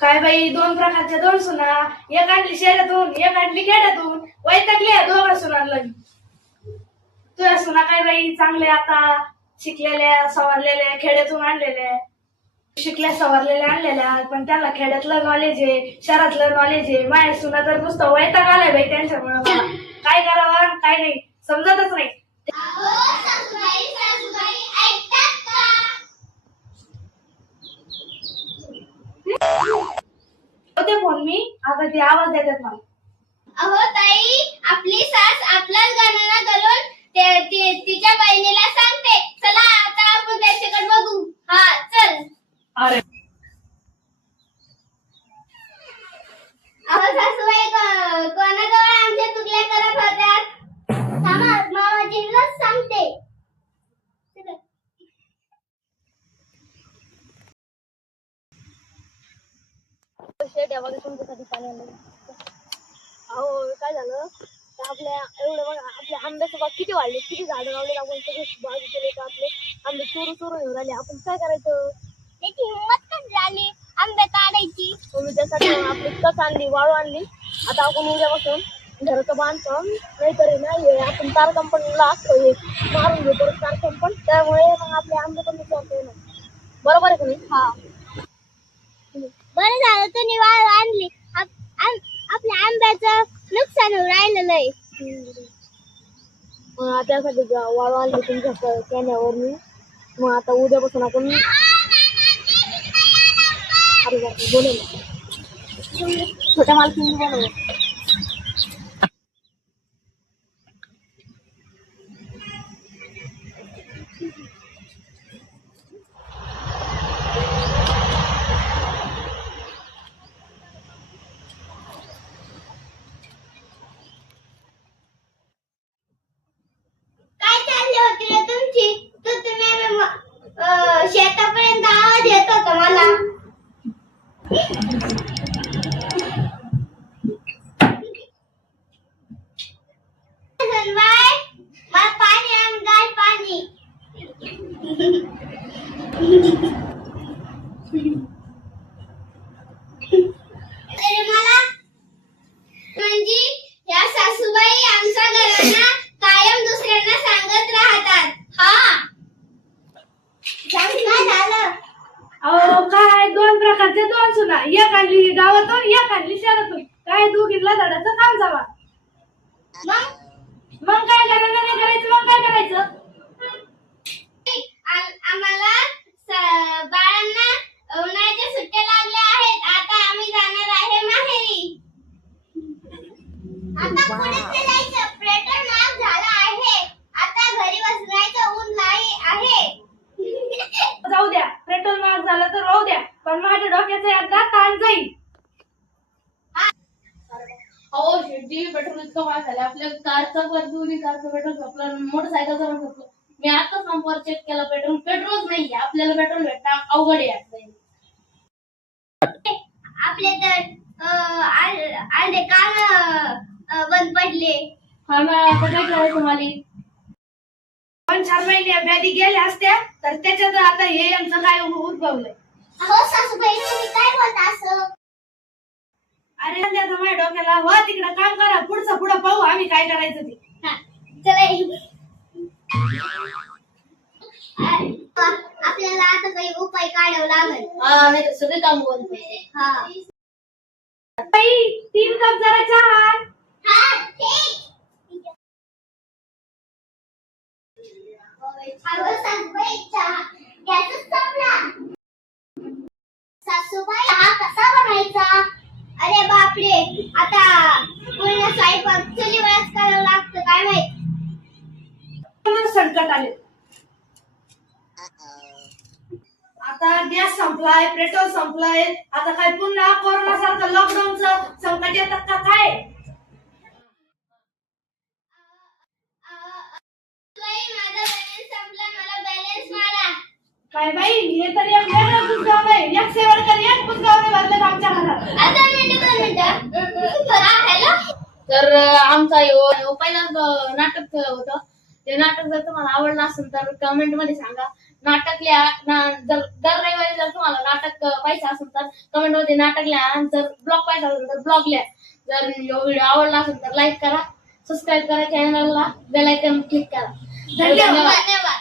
काय बाई, दोन प्रकारच्या दोन सुना, एक आणली शहरातून एक आणली खेड्यातून. वैतागली आहे दोघा सुनांना. तुझ्या सुना काय बाई चांगल्या, आता शिकलेल्या सवरलेल्या, खेड्यातून आणलेल्या. शिकल्या सवरलेल्या आणलेल्या, पण त्यांना खेड्यातलं नॉलेज आहे, शहरातलं नॉलेज आहे. माझ्या सुना तर नुसतं वैताग आलाय बाई त्यांच्यामुळे. मला काय करावं काय नाही समजतच नाही. होते फोन मी, आता ते आवाज देतात मला. अहो ताई, आपली सास आपलाच गाणं घालून तिच्या बहिणीला सांगते, चला आता आपण त्याच्याकडे बघू. हा चल. अरे अहो सासूबाई, कोणाजवळ आमच्या चुगल्या करत होत्या? थांबा, मामाजींनाच सांगते. तुमच्यासाठी पाणी आणलं. अहो काय झालं, आपल्या एवढं बघा, आपल्या आंब्याचं बाग किती वाढले, किती झाडं लावले, आपण सगळे बाग केले तर आपले आंबे चोरू येऊन राहिले. आपण काय करायचं? त्याची हिंमत कशी झाली आंबे काढायची? तुम्ही त्यासाठी आपली कस आणली, वाळू आणली. आता आपण उद्यापासून घराचं बांधकाम नाहीतरी नाही, आपण तार कंपनीला असतो हे मारून घेऊ परत तार कंपन, त्यामुळे मग आपले आंबे पण विचारतो ना. बरोबर आहे का नाही? हा, बरं झालं तुम्ही वाळू आणली. आपल्या आंब्याचं नुकसान होऊन राहिलेलं आहे. मग त्यासाठी वाळू आणली तुमच्या कॅन्यावर मी. मग आता उद्यापासून आपण बोलेल छोट्या मालकीने बनवू. काय चालली होती रे तुमची? तुम्ही शेतापर्यंत आवाज येत होता मला. सुनबाई, मला पाणी आण, गाय पाणी. तरी मला म्हणजे या सासूबाई आमच्या घरांना कायम दुसऱ्यांना सांगत राहतात. हा, काय झालं? अहो काय, दोन प्रकारच्या दोन सुना, एक आणली गावातून एक आणली शहरातून. काय दोघींना धडाचं काम जावा. मग काय करायचं नाही करायचं, मग काय करायचं? आम्हाला बाळांना उन्हाळ्याच्या सुट्ट्या लागल्या आहेत. आता आम्ही जाणार आहे माहेरी. आता पुढे चालायचं, पेट्रोल महाग झाला आहे. आता घरी बसण्याचं ऊन नाही आहे. जाऊ द्या, पेट्रोल महाग झालं तर राहू द्या, पण माझ्या डोक्याचा एकदा ताण जाईल. अहो शेवटी पेट्रोल इतकं महाग झालं, आपल्या कारचं दोन्ही कारचं पेट्रोल संपलं, मोटरसायकलचं पण संपलं. मी आता संपावर चेक केलं, पेट्रोलच नाहीये. आपल्याला पेट्रोल भेटणं अवघड आहे. आपले तर अर्धे कान बंद पडले. हा ना, आता काय करायचं मला? 4 महिने व्याधी गेल्या असत्या तर त्याच्यात आता हे यांचं काय उद्भवलंय. अहो सासूबाई, तुम्ही काय बोलता असं? अरे त्याचं माझ्या डोक्याला, व तिकडे काम करा, पुढं पाहू आम्ही काय करायचं ते. हा, चला. आपल्याला आता काही उपाय काढावा लागेल. हा, नाही तर सगळे काम बंद. हा, बाई 3 कप जरा चहा. हा, ठीक. अहो सासूबाई, चहा गॅसच संपला. सासूबाई, चहा कसा बनायचा? अरे बापरे, आता पूर्ण स्वयंपाक चुलीवरच करावं लागतं, काय माहित. संकट आले. आता गॅस संपलाय, पेट्रोल संपलाय, आता काय पुन्हा कोरोना सारखं लॉकडाऊनचं संकट येतात का काय? माझा बॅलन्स संपला, मला बॅलन्स मारा. काय बाई, हे तर एक वेगळं पुस्तक आहे. एक सेवडकर एक पुस्तकावर भरलं आमच्या घरात. आता मिनिट हॅलो. तर आमचा पहिला नाटक होतं. ते नाटक जर तुम्हाला आवडलं असेल तर कमेंट मध्ये सांगा. नाटक लिहा. दर रविवारी जर तुम्हाला नाटक नाटक पाहिजे असेल तर कमेंट मध्ये नाटक लिहा आणि जर ब्लॉग पाहिजे असेल तर ब्लॉग लिहा. जर व्हिडिओ आवडला असेल तर लाईक करा, सबस्क्राईब करा चॅनलला, बेल आयकॉन क्लिक करा. धन्यवाद. धन्यवाद.